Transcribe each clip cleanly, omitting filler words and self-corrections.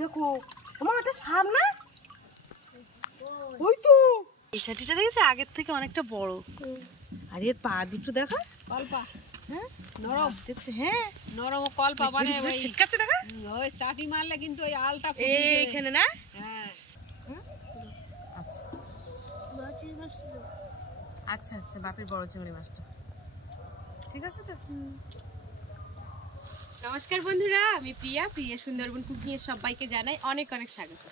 দেখো তোমার ওটা সাপ না? ওই তো এই ছাটিটা দেখেছে আগের থেকে অনেকটা বড়। আর এর পা দুটো দেখো কলপা। হ্যাঁ নরম দেখছে। হ্যাঁ নরম কলপা মানে ওই ছিটকাচ্ছে দেখো। ওই চাটি মারলে কিন্তু ওই আলটা এইখানে না। হ্যাঁ আচ্ছা আচ্ছা বাপের বড় চিংড়ি মাছটা ঠিক আছে তো। নমস্কার বন্ধুরা, আমি প্রিয়া সুন্দরবন কুকিং এর সবাইকে জানাই অনেক অনেক স্বাগত।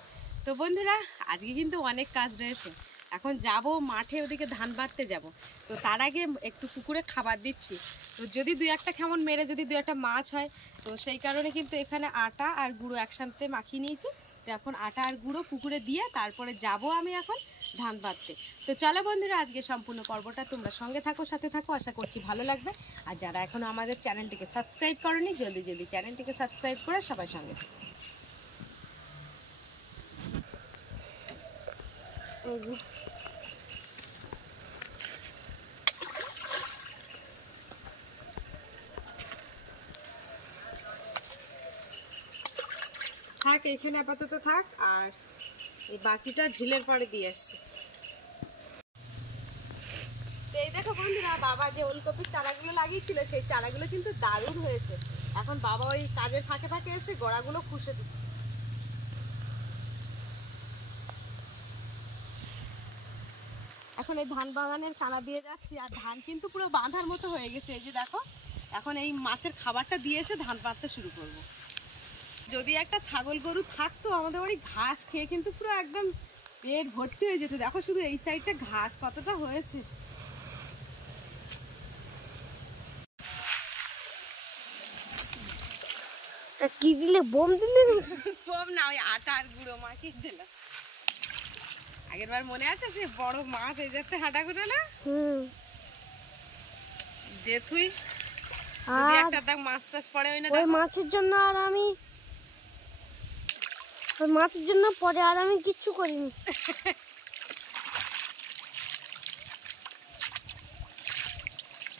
তো বন্ধুরা আজকে কিন্তু অনেক কাজ রয়েছে। এখন যাব মাঠে, ওদিকে ধান বাঁধতে যাব। তো তার আগে একটু পুকুরে খাবার দিচ্ছি। তো যদি দুই একটা কেমন মেরে যদি দুই একটা মাছ হয়, তো সেই কারণে কিন্তু এখানে আটা আর গুঁড়ো একসাথে মাখিয়ে নিয়েছি। তো এখন আটা আর গুঁড়ো পুকুরে দিয়ে তারপরে যাব আমি এখন ধান বাঁধতে। তো চলো বন্ধুরা আজকে সম্পূর্ণ পর্বটা তোমরা সঙ্গে থাকো, সাথে থাকো, আশা করছি ভালো লাগবে। আর যারা এখনো আমাদের চ্যানেলটিকে সাবস্ক্রাইব করোনি, জলদি জলদি চ্যানেলটিকে সাবস্ক্রাইব করে সবাই সঙ্গে থাকো। থাক এখানে আপাতত থাক, আর এই বাকিটা ঝিলের পরে দিয়ে আসছি। এই দেখো বন্ধুরা, বাবা যে ওলকপির চারাগুলো লাগিয়েছিল সেই চারাগুলো কিন্তু দারুণ হয়েছে। এখন বাবা ওই কাজের ফাঁকে ফাঁকে এসে গোড়াগুলো খুশে দিচ্ছে। এখন এই ধান বাগানের কানা দিয়ে যাচ্ছি, আর ধান কিন্তু পুরো বাঁধার মতো হয়ে গেছে। এই যে দেখো, এখন এই মাছের খাবারটা দিয়ে এসে ধান পাড়তে শুরু করব। যদি একটা ছাগল গরু থাকতো আমাদের বাড়ি, ঘাস খেয়ে কিন্তু পুরো একদম পেট ভর্তি হয়ে যেত। দেখো শুধু এই সাইডটা ঘাস কতটা হয়েছে। কি দিলে? বোম দিলে? বোম না, ওই আটা আর গুঁড়ো মাখিয়ে দিলাম। আগের বার মনে আছে সে বড় মাছ এই যাতে হাঁটা করে না যে তুই যদি একটা দাগ মাছ টাছ পড়ে ওই না, ওই মাছের জন্য আর আমি ওই মাছের জন্য পরে আর আমি কিচ্ছু করিনি।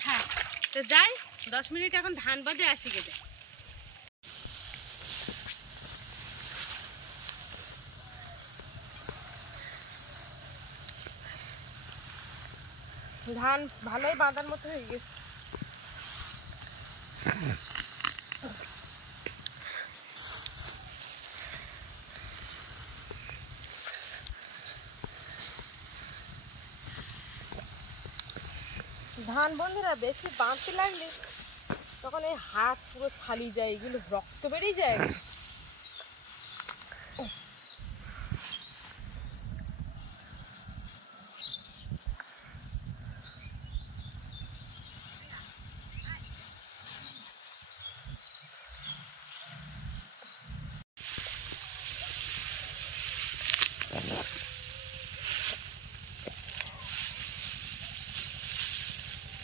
হ্যাঁ তো যাই 10 মিনিট এখন ধান বাঁধে আসি গেছে। ধান ভালোই বাঁধার মতো হয়ে গেছে। ধান বন্ধুরা বেশি বাঁধতে লাগলে তখন এই হাত পুরো ছালিয়ে যায়, এগুলো রক্ত বেরিয়ে যায়।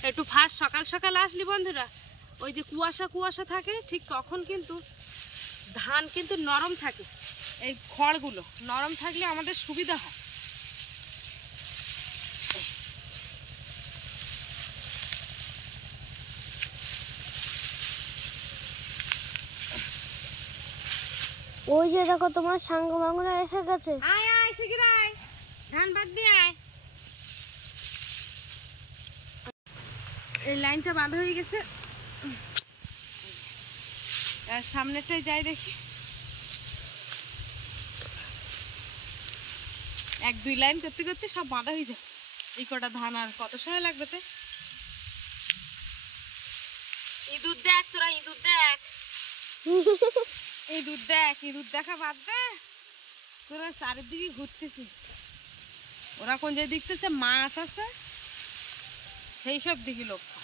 একটু ফার্স্ট সকাল সকাল আসলি বন্ধুরা, ওই যে কুয়াশা কুয়াশা থাকে ঠিক তখন কিন্তু ধান কিন্তু নরম থাকে। এই খড়গুলো নরম থাকলে আমাদের সুবিধা হয়। ওই যে দেখো তোমার সাঙ্গ মাঙ্গরা এসে গেছে। আয় আয় শিগগির আয়, ধান বাঁধবি আয়। এই লাইনটা বাঁধা হয়ে গেছে, আর সামনেটাই যাই দেখি। 1-2 লাইন করতে করতে সব বাঁধা হয়ে যায়। এই কটা ধান আর কত সময় লাগবে? তো ইঁদুর দেখ, তোরা ইঁদুর দেখ, ইঁদুর দেখ, ইঁদুর দেখা বাদ দে। তোরা চারিদিকে ঘুরতেছি, ওরা কোন যে দেখতেছে মাছ আছে সেই সব দিকে লক্ষ্য।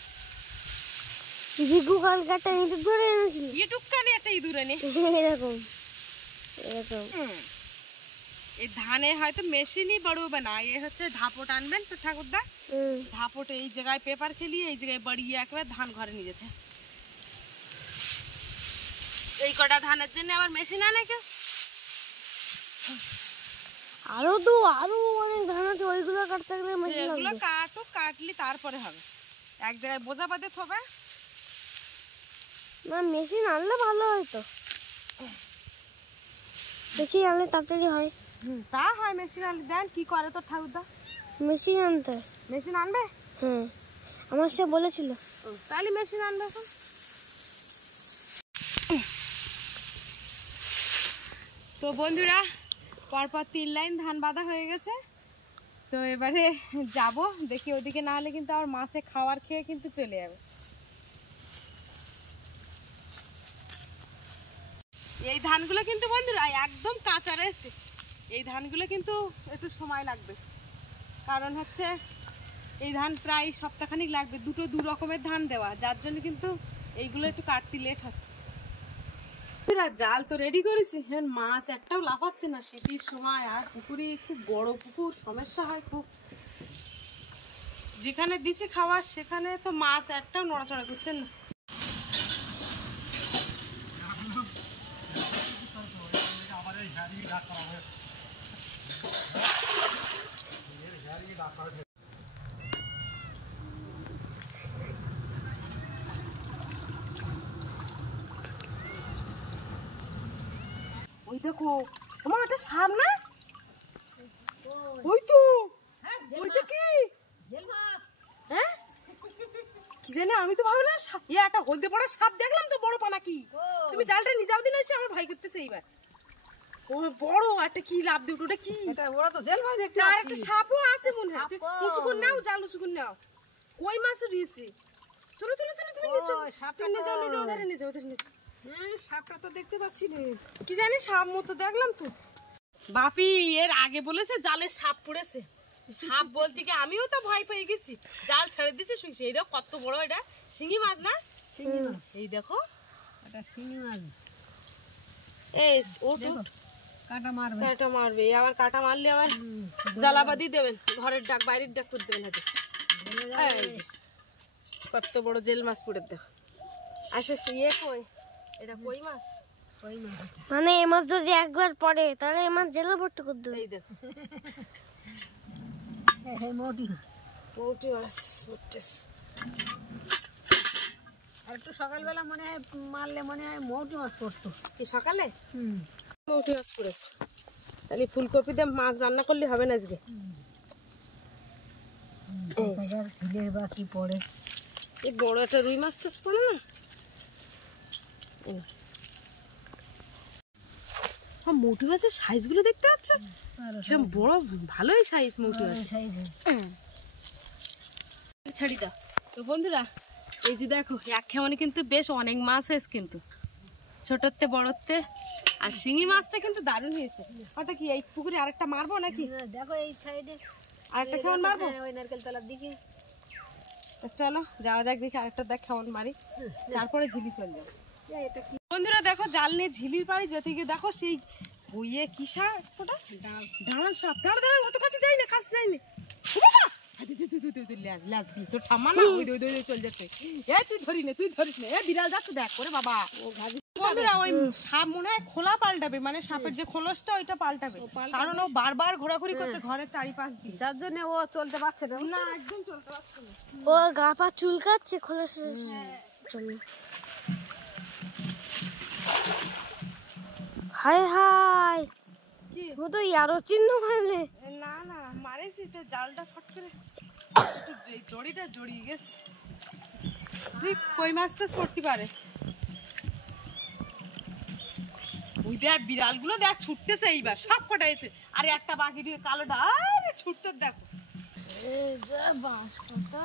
জিগু কালকে একটা ইঁদুর ধরে এনেছিল। টুকখানি একটা ইঁদুর এনে এরকম এরকম। এই ধানে হয়তো মেশিনই বাড়বে না, এ হচ্ছে ধাপট আনবেন তো ঠাকুরদা, ধাপট এই জায়গায় পেপার খেলিয়ে এই জায়গায় বাড়িয়ে একবার ধান ঘরে নিয়ে যেতে। এই কটা ধানের জন্য আবার মেশিন আনে কেউ? আরো অনেক ধান আছে, ওইগুলো কাটতে গেলে মেশিন লাগবে। এগুলো কাটলি তারপরে হবে, এক জায়গায় বোঝা বাঁধে থবে না, মেশিন আনলে ভালো হয়তো। মেশিন আনলে তাড়াতাড়ি হয়। তা হয় মেশিন আনলে। দেন কি করে তোর ঠাকুরদা? মেশিন আনতে হয়। মেশিন আনবে? হ্যাঁ, আমার সে বলেছিল। তাহলে মেশিন আনবে এখন। তো বন্ধুরা পরপর 3 লাইন ধান বাঁধা হয়ে গেছে। তো এবারে যাব দেখি, ওদিকে না হলে কিন্তু আমার মাছে খাওয়ার খেয়ে কিন্তু চলে যাবে। এই ধানগুলো কিন্তু বন্ধুরা একদম কাঁচা রয়েছে। এই ধানগুলো কিন্তু একটু সময় লাগবে, কারণ হচ্ছে এই ধান প্রায় সপ্তাহখানিক লাগবে, দু রকমের ধান দেওয়া, যার জন্য কিন্তু এইগুলো একটু কাটতে লেট হচ্ছে। জাল তো রেডি করেছি, এখন মাছ একটাও লাফাচ্ছে না। শীতের সময় আর পুকুরে খুব বড় পুকুর, সমস্যা হয় খুব। যেখানে দিছি খাওয়া সেখানে তো মাছ একটাও নড়াচড়া করতে না। ওই দেখো তোমার একটা সাপ না? ওই তো ওইটা কি? হ্যাঁ কি জানি, আমি তো ভাবলাম একটা হলদে পড়া সাপ দেখলাম তো, বড় পানা কি। তুমি জালটা নিয়ে যাও দিন, এসে আমার ভয় করতেছে এইবার। ও বড় একটা কি লাভ দিয়ে ওটা কি? এটা ওরা তো জেল মাছ দেখতে আর পাচ্ছি। একটা সাপও আছে মনে হয়। উঁচু করে নাও, জাল উঁচু করে নাও। কই মাছও দিয়েছি। তুলো তুলো তুলো, তুমি নিয়ে যাও, তুমি নিয়ে যাও, নিয়ে যাও, ওধারে নিয়ে যাও, ওধারে নিয়ে যাও। সাপটা তো দেখতে পাচ্ছি না। কি জানি সাপ মতো দেখলাম তো। বাপি এর আগে বলেছে জালে সাপ পড়েছে। সাপ বলতে কি আমিও তো ভয় পেয়ে গেছি, জাল ছেড়ে দিয়েছি শুনছি। এই দেখো কত বড়, এটা শিঙি মাছ না? শিঙি মাছ। এই দেখো এটা শিঙি মাছ। এই ও দেখো কাটা মারবে। কাটা মারবে, আবার কাটা মারলে আবার জ্বালাবাদি দেবেন, ঘরের ডাক বাইরের ডাক করে দেবেন হাতে। এই যে, কত বড় জেল মাছ পড়ে দেখো। আচ্ছা ইয়ে কই, এটা কই মাছ? ওই মাছ। মানে এই মাছ যদি একবার পড়ে তাহলে এই মাছ জেলে ভর্তি করে দেবে। এই দেখো মোটি মৌটি মাছ উঠতেছে। আর একটু সকালবেলা মনে হয় মারলে মনে হয় মোটি মাছ পড়তো। কি সকালে মৌটি মাছ পড়েছে? তাহলে ফুলকপি দিয়ে মাছ রান্না করলে হবে না আজকে। ঝিলের বা কি পড়ে। এই বড় একটা রুই মাছ টাছ পড়ে না? মৌটি মাছের সাইজ গুলো দেখতে পাচ্ছ? সেরকম বড়, ভালোই সাইজ মৌটি মাছ। ছাড়ি দাও। তো বন্ধুরা এই যে দেখো, এক খেমনে কিন্তু বেশ অনেক মাছ হয়েছে, কিন্তু ছোটতে বড়তে। আর শিঙি মাছটা কিন্তু দারুণ হয়েছে। কথা কি এই পুকুরে আরেকটা মারবো নাকি? দেখো এই সাইডে আরেকটা কেমন মারবো? ওই নারকেল তলার দিকে। চলো যাওয়া যাক, দেখি আরেকটা দেখ কেমন মারি, তারপরে ঝিলি চল যাবো। বন্ধুরা দেখো জাল নিয়ে ঝিলির পাড়ে যেতে গিয়ে দেখো সেই হইয়ে কি সাপ, ওটা ডাঁড়ান সাপ। দাঁড়া দাঁড়া, অত কাছে যাই না, কাছে যাই না। তোর ঠাম্মা না ওই চল যাচ্ছে। তুই ধরিস না, তুই ধরিস না, বিড়াল যাচ্ছে দেখ করে বাবা। বন্ধুরা ওই সাপ মনে হয় খোলা পাল্টাবে, মানে সাপের যে খোলসটা ওইটা পাল্টাবে, কারণ ও বারবার ঘোরাঘুরি করছে ঘরের চারিপাশ দিয়ে, যার জন্য ও চলতে পারছে না। না একদম চলতে পারছে না। ও গা পা চুলকাচ্ছে খোলা জন্য। হাই হাই, ও তো আরো চিহ্ন মারলে। না না মারেছি তো, জালটা ফট করে দড়িটা জড়িয়ে গেছে। ঠিক কই মাছটা করতে পারে। ওই দেখ বিড়ালগুলো দেখ ছুটতেছে, এইবার সব কটা এসে। আরে একটা বাকি দিয়ে কালোটা আরে ছুটতে দেখো। এই যে বাঁশটা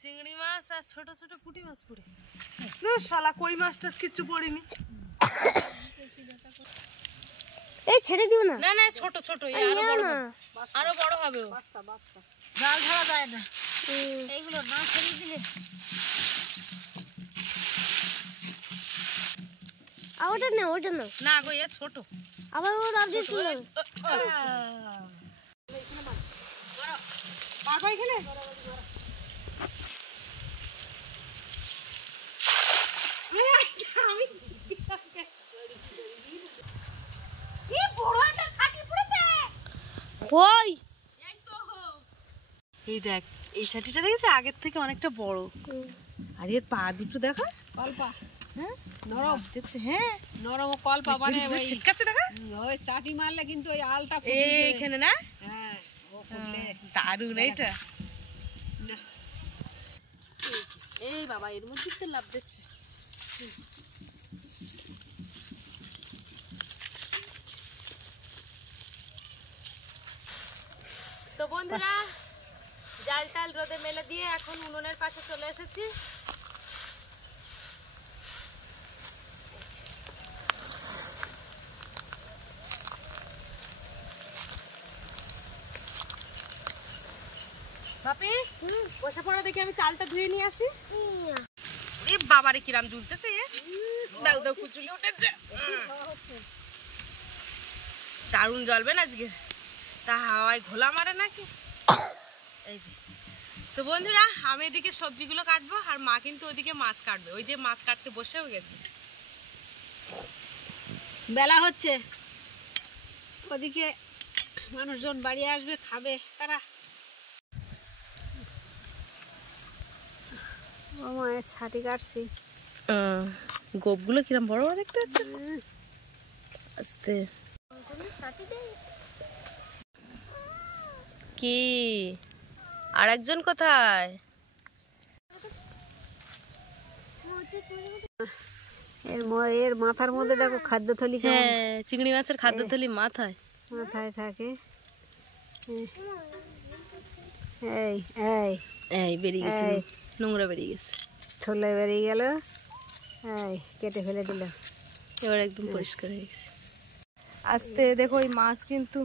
চিংড়ি মাছ আর ছোট ছোট পুঁটি মাছ পড়ে। শালা কই মাছটা কিচ্ছু পড়েনি। এই ছেড়ে দিও না। না না ছোট ছোট, আরো বড় হবে, আরো বড় হবে। জাল ধরা যায় না এইগুলো না ছেড়ে দিলে। ওটা না, ওটা না, না গো এ ছোট। আবার ও রাত দিয়ে চলে যাবে। পারবো এখানে? কই এই দেখ, এই ছাটিটা দেখেছিস আগের থেকে অনেকটা বড়। আর এর পা দুটো দেখো, কল্পা হ্যাঁ নরম দেখছে, হ্যাঁ নরম কল্পা মানে ওই ছিটকাচ্ছে দেখো, ওই চাটি মারলে কিন্তু ওই আলটা এইখানে না, হ্যাঁ ও ফুটলে দারুণ এইটা। না এই বাবা, এর মধ্যে তো লাভ দিচ্ছে। তো বন্ধুরা, জাল টাল রোদে মেলে দিয়ে এখন উনুনের পাশে চলে এসেছি। বাপি, বসে পড়ো, দেখি আমি চালটা ধুয়ে নিয়ে আসি। বাবারে কিরাম ঝুলতেছে, দাও দাও কুচুলি উঠেছে, দারুণ জ্বলবে না আজকে, তা হাওয়ায় ঘোলা মারে নাকি। এই যে, তো বন্ধুরা, আমি এদিকে সবজিগুলো কাটবো আর মা কিন্তু ওইদিকে মাছ কাটবে, ওই যে মাছ কাটতে বসেও গেছে। বেলা হচ্ছে, ওদিকে মানুষজন বাড়ি আসবে, খাবে তারা। ও মায়ের ছাটি কাটছি, গোপগুলো কিরম বড় বড় দেখতে পাচ্ছ, আস্তে। কি আর একজন কোথায়? এর মাথার মধ্যে দেখো খাদ্য থলি, হ্যাঁ, চিংড়ি মাছের খাদ্য থলি মাথায় মাথায় থাকে। এই এই এই বেরিয়ে গেছে, নোংরা বেরিয়ে গেছে, থলে বেরিয়ে গেল, এই কেটে ফেলে দিল, এবার একদম পরিষ্কার হয়ে গেছে। আস্তে দেখো, ওই মাছ কিন্তু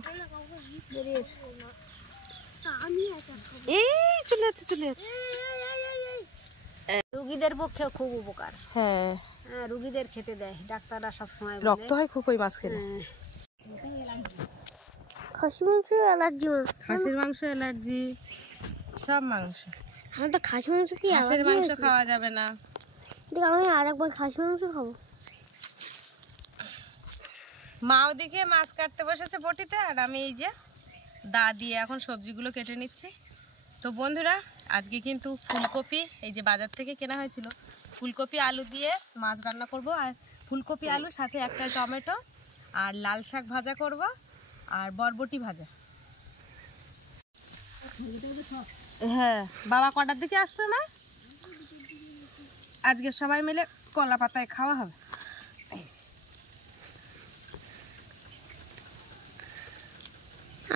এই চলে যাচ্ছে, চলে যাচ্ছে। রুগীদের পক্ষে খুব উপকার, হ্যাঁ, রুগীদের খেতে দেয় ডাক্তাররা সব সময়। রক্ত হয় খুব ওই মাছ খেলে। খাসি মাংস অ্যালার্জি, খাসির মাংস অ্যালার্জি, সব মাংস। আমার তো খাসি মাংস কি খাসির মাংস খাওয়া যাবে না। দেখ, আমি আরেকবার খাসি মাংস খাবো। মা ওদিকে মাছ কাটতে বসেছে বটিতে, আর আমি এই যে দা দিয়ে এখন সবজিগুলো কেটে নিচ্ছি। তো বন্ধুরা, আজকে কিন্তু ফুলকপি এই যে বাজার থেকে কেনা হয়েছিল, ফুলকপি আলু দিয়ে মাছ রান্না করব, আর ফুলকপি আলুর সাথে একটা টমেটো আর লাল শাক ভাজা করব, আর বরবটি ভাজা। হ্যাঁ, বাবা কটার দিকে আসবে না? আজকে সবাই মিলে কলা পাতায় খাওয়া হবে।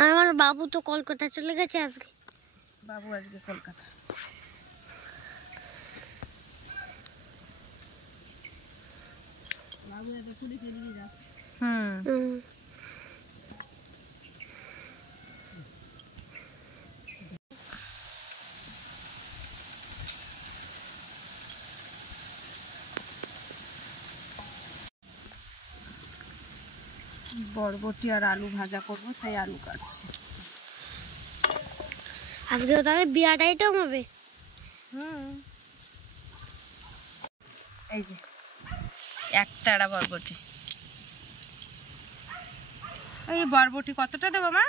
আমার বাবু তো কলকাতা চলে গেছে আজকে। বাবু আজকে কলকাতা। বরবটি আর আলু ভাজা করবো, তাই আলু কাটছি। আজকে তাহলে বিরাট আইটেম হবে। এই যে একটা বরবটি, এই বরবটি কতটা দেবো মা?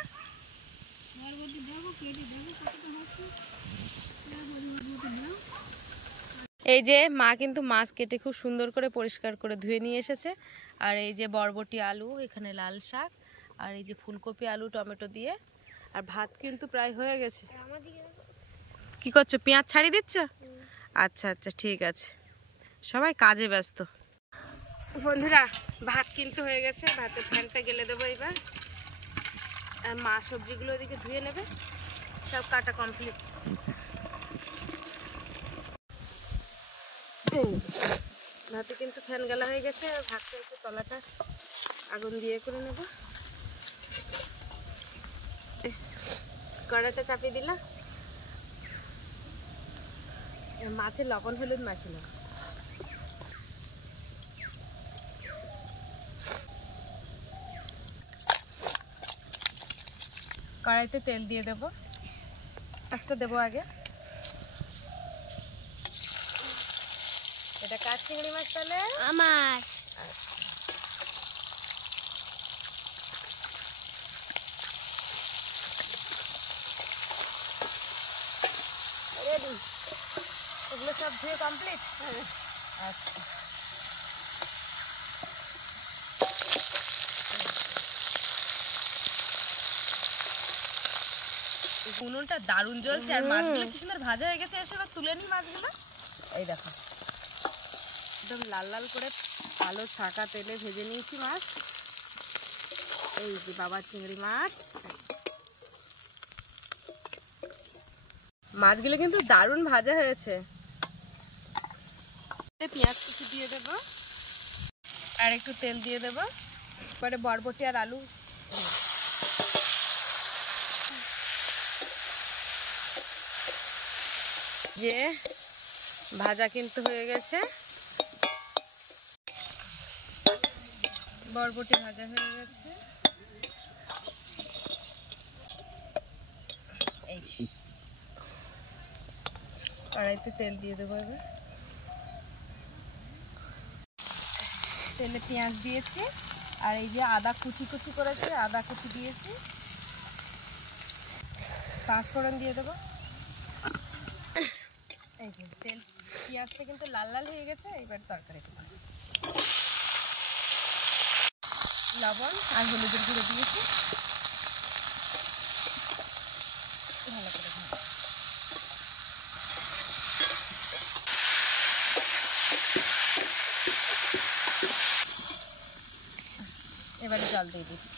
এই যে মা কিন্তু মাছ কেটে খুব সুন্দর করে পরিষ্কার করে ধুয়ে নিয়ে এসেছে, আর এই যে বরবটি আলু, এখানে লাল শাক, আর এই যে ফুলকপি আলু টমেটো দিয়ে, আর ভাত কিন্তু প্রায় হয়ে গেছে। কি করছো, পেঁয়াজ ছাড়িয়ে দিচ্ছ? আচ্ছা আচ্ছা, ঠিক আছে, সবাই কাজে ব্যস্ত। বন্ধুরা, ভাত কিন্তু হয়ে গেছে, ভাতের ফ্যানটা গেলে দেবো এবার, আর মা সবজিগুলো ওদিকে ধুয়ে নেবে, সব কাটা কমপ্লিট। ভাতে কিন্তু ফ্যান গেলা হয়ে গেছে, আর ভাতটা একটু তলাটা আগুন দিয়ে করে নেব। কড়াইটা চাপিয়ে দিলাম, মাছের লবণ হলুদ মাখিলাম। কড়াইতে তেল দিয়ে দেব, আস্তে দেবো আগে। এটা কাঠ চিংড়ি মাছ তাহলে আমার সব ধুয়ে কমপ্লিট? আচ্ছা উনুনটা দারুণ জ্বলছে আর মাছগুলো কি সুন্দর ভাজা হয়ে গেছে। এসে এবার তুলে নিই মাছগুলো। এই দেখো একদম লাল লাল করে কালো ছাকা তেলে ভেজে নিয়েছি মাছ। এই যে বাবা চিংড়ি মাছ। মাছগুলো কিন্তু দারুণ ভাজা হয়েছে। পেঁয়াজ কুচি দিয়ে দেবো আর একটু তেল দিয়ে দেবো। পরে বরবটি আর আলু যে ভাজা কিন্তু হয়ে গেছে। বরবটি ভাজা হয়ে গেছে। এই কড়াইতে তেল দিয়ে দেবো। এবার তেলে পেঁয়াজ দিয়েছি আর এই যে আদা কুচি কুচি করেছে আদা কুচি দিয়েছি। পাঁচফোড়ন দিয়ে দেবো। এই যে তেল পেঁয়াজটা কিন্তু লাল লাল হয়ে গেছে। এবার তরকারি লবণ আর হলুদের গুঁড়ো দিয়েছি। ভালো করে এবারে জল দিয়ে দিচ্ছি।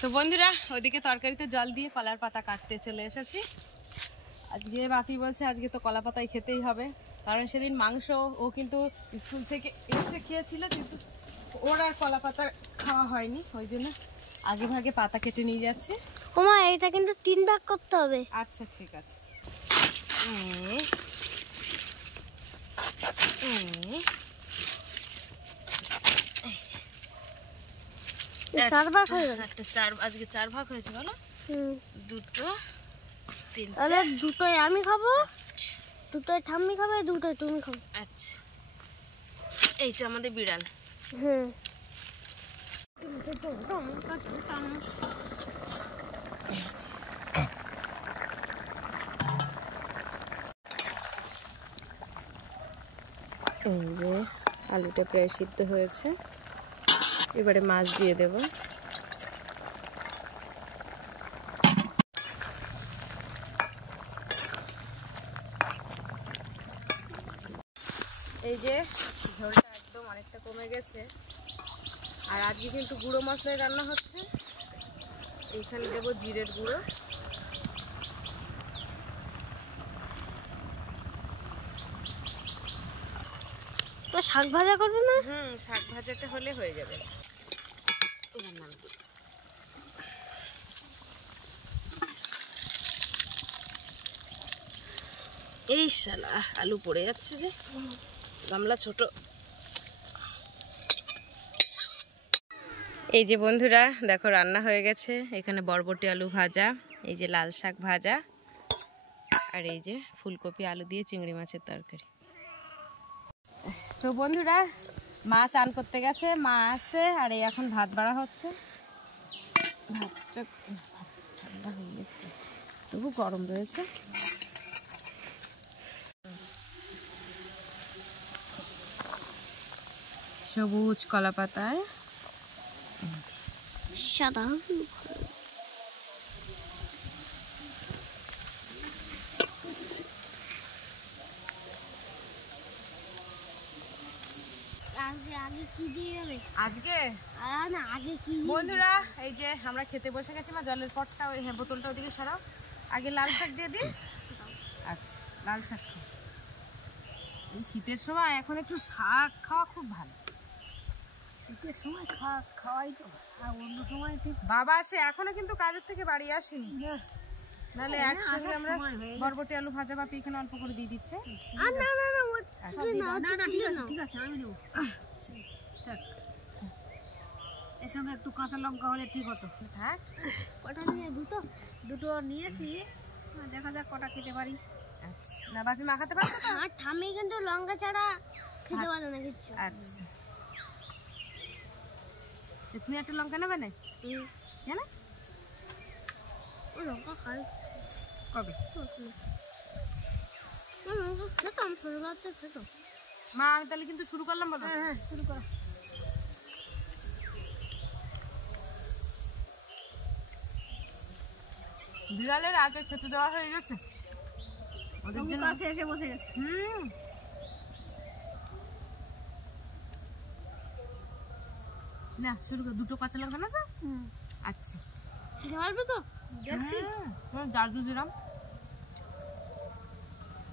তো বন্ধুরা ওইদিকে তরকারিতে জল দিয়ে কলার পাতা কাটতে চলে এসেছি। আজকে বাপি বলছে আজকে তো কলা পাতাই খেতেই হবে, কারণ সেদিন মাংস ও কিন্তু স্কুল থেকে এসে খেয়েছিল, কিন্তু ওর আর কলা পাতা খাওয়া হয়নি, ওই জন্য আগে ভাগে পাতা কেটে নিয়ে যাচ্ছে। ওমা এটা কিন্তু 3 ভাগ করতে হবে। আচ্ছা ঠিক আছে। আজকে 4 ভাগ হয়েছে বলো? দুটো তিনটে। তাহলে দুটোই আমি খাবো, দুটোই ঠাম্মি খাবে, দুটোই তুমি খাবে। আচ্ছা এইটা আমাদের বিড়াল। হুম এই যে আলুটা প্রায় সিদ্ধ হয়েছে, এবারে মাছ দিয়ে দেব। এই যে ঝোলটা একদম অনেকটা কমে গেছে, আর আজকে কিন্তু গুঁড়ো মশলায় রান্না হচ্ছে। এইখানে দেবো জিরের গুঁড়ো, শাক ভাজা করবে না? শাক ভাজাটা হলে হয়ে যাবে। এই শালা আলু পড়ে যাচ্ছে যে, গামলা ছোট। এই যে বন্ধুরা দেখো রান্না হয়ে গেছে। এখানে বরবটি আলু ভাজা, এই যে লাল শাক ভাজা, আর এই যে ফুলকপি আলু দিয়ে চিংড়ি মাছের তরকারি। তো বন্ধুরা মা চান করতে গেছে, মা আসছে, আর এই এখন ভাত বাড়া হচ্ছে। ভাতটা ঠান্ডা হয়ে গেছে, তবু গরম রয়েছে। সবুজ কলা পাতায় সাদা আগে কি দিয়ে যাবে আজকে? না আগে কি বন্ধুরা এই যে আমরা খেতে বসে গেছি। মা জলের পটটা ওই বোতলটা ওদিকে সরাও। আগে লাল শাক দিয়ে দিই। আচ্ছা লাল শাক এই শীতের সময় এখন একটু শাক খাওয়া খুব ভালো। শীতের সময় খাওয়াই তো, আর অন্য সময় ঠিক। বাবা আসে এখনো কিন্তু কাজের থেকে বাড়ি আসেনি, নাহলে একসঙ্গে আমরা বরবটি আলু ভাজা বাপি এখানে অল্প করে দিয়ে দিচ্ছে। ঠিক আছে আমি দেবো। এর সঙ্গে একটু কাঁচা লঙ্কা হলে ঠিক হতো। থাক কটা নিয়ে দুটো নিয়েছি, দেখা যাক কটা খেতে পারি। আচ্ছা না বাপি মাখাতে পারছো তো? আর ঠাম্মি কিন্তু লঙ্কা ছাড়া খেতে পারে না কিচ্ছু। আচ্ছা তুমি একটা লঙ্কা নেবে না? কেন? ও লঙ্কা খাই কবে? লঙ্কা খেতাম, ছোটবেলাতে খেতাম। মা আমি তাহলে কিন্তু শুরু করলাম বলো। হ্যাঁ শুরু করো। বিড়ালের আগে খেতে দেওয়া হয়ে গেছে, ওদের জন্য কাছে এসে বসে গেছে। না শুরু কর। দুটো কাঁচা লঙ্কা না স্যার? আচ্ছা খেতে পারবে তো? দেখছি দাদু দিলাম।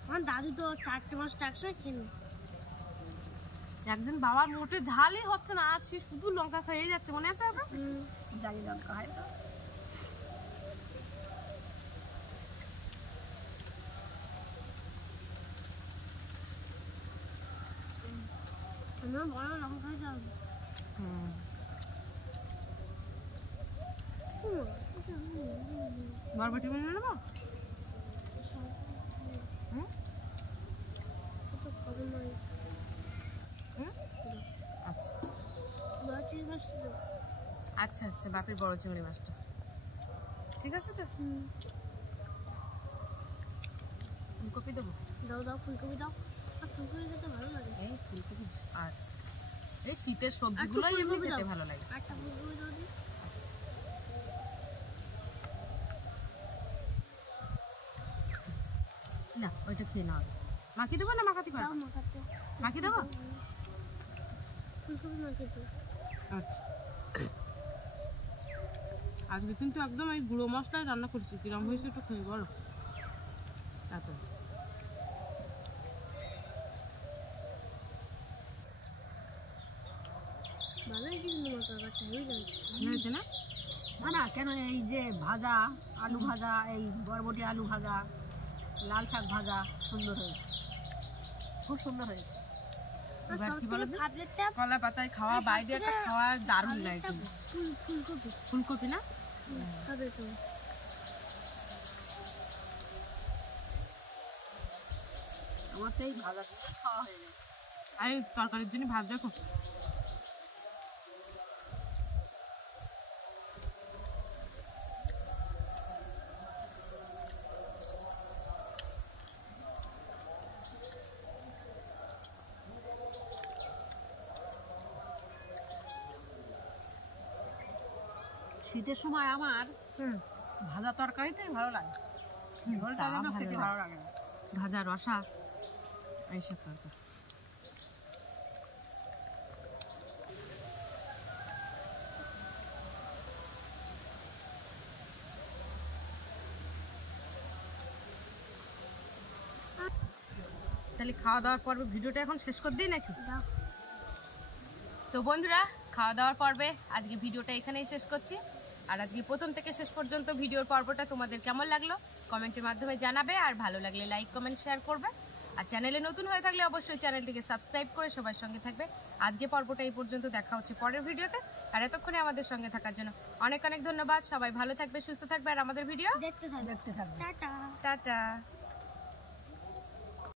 আমার দাদু তো 4টে-5টা একসাথে খেয়ে একদিন বাবার মোটে ঝালই হচ্ছে না, আর সে শুধু লঙ্কা খেয়ে যাচ্ছে, মনে আছে আপনার? জানি লঙ্কা হয় তো। আমার বড় লঙ্কা খাইতে হবে। বরবটি মেনে নেবো? আচ্ছা আচ্ছা, বাপের বড় চিংড়ি মাছটা ঠিক আছে তো। ফুলকপি দেবো? দাও দাও, ফুলকপি দাও। আর ফুলকপি খেতে ভালো লাগে। এই ফুলকপি, আচ্ছা এই শীতের সবজিগুলোই এমনি খেতে ভালো লাগে। একটা ফুলকপি দাও দি। না ওইটা খেয়ে নাও। মাখি দেবো না মাখাতি দাও করবো? মাখাতে। মাখি দেবো? ফুলকপি মাখিয়ে দাও। আচ্ছা আজকে কিন্তু একদম এই গুঁড়ো মশলায় রান্না করছি, কিরম হয়েছে একটু খেয়ে বলো। তারপর ভালো হয়েছে কিন্তু আমার তরকারিটা, হয়ে যাচ্ছে। হয়েছে না? না কেন, এই যে ভাজা আলু ভাজা, এই বরবটি আলু ভাজা, লাল শাক ভাজা সুন্দর হয়েছে, খুব সুন্দর হয়েছে। এবার কি বলো তো? কাটলেটটা কলা পাতায় খাওয়া বাইরে একটা খাওয়া দারুণ লাগে কিন্তু। ফুলকপি ফুলকপি না? খাবে তো। আমার তো এই ভাজা দিয়ে খাওয়া হয়ে গেছে। আর এই তরকারির জন্য ভাত দেখো। শীতের সময় আমার ভাজা তরকারিটাই ভালো লাগে, ঝোল তা তরকারি ভালো খেতে লাগে। ভালো লাগে না। ভাজা রসা এইসব তরকারি। তাহলে খাওয়া দাওয়ার পর্বে ভিডিওটা এখন শেষ করে দিই নাকি? দাও। তো বন্ধুরা, খাওয়া দাওয়ার পর্বে আজকে ভিডিওটা এখানেই শেষ করছি। আর আজকে প্রথম থেকে শেষ পর্যন্ত ভিডিওর পর্বটা তোমাদের কেমন লাগলো কমেন্টের মাধ্যমে জানাবে, আর ভালো লাগলে লাইক কমেন্ট শেয়ার করবে, আর চ্যানেলে নতুন হয়ে থাকলে অবশ্যই চ্যানেলটিকে সাবস্ক্রাইব করে সবার সঙ্গে থাকবে। আজকে পর্বটা এই পর্যন্ত, দেখা হচ্ছে পরের ভিডিওতে। আর এতক্ষণে আমাদের সঙ্গে থাকার জন্য অনেক অনেক ধন্যবাদ। সবাই ভালো থাকবে, সুস্থ থাকবে, আর আমাদের ভিডিও দেখতে থাকবে। দেখতে থাকবে। টাটা। টাটা।